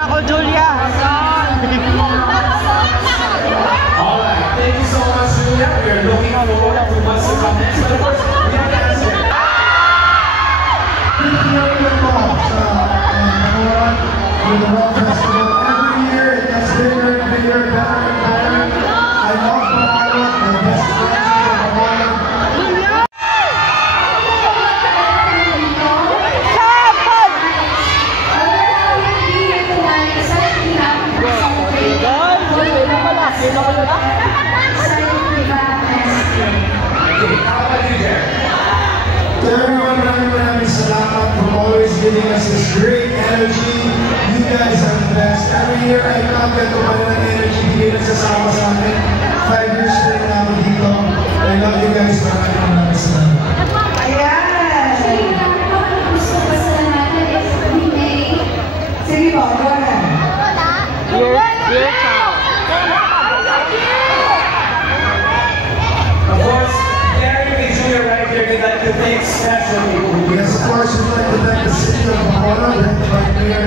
Ako, Julia. Alright, thank you so much, Julia. We are looking forward to what's to come next. But of course, we have to answer. Every year it gets bigger and bigger, better and better. I love Bacolod, my best friends from Bacolod. To everyone, maraming salamat for always giving us this great energy. You guys are the best. Every year I come get to ng energy bigay nagsasama sa akin. 5 years na rin namin dito. I love you guys. Maraming salamat. Ayan! Gusto pa sila natin is Renee. Sige po, go ahead. Dear child. Of course, Gary and Julia right here, we'd like to thank special people. Yes, of course, we'd like to thank the city of Bacolod, led by Mayor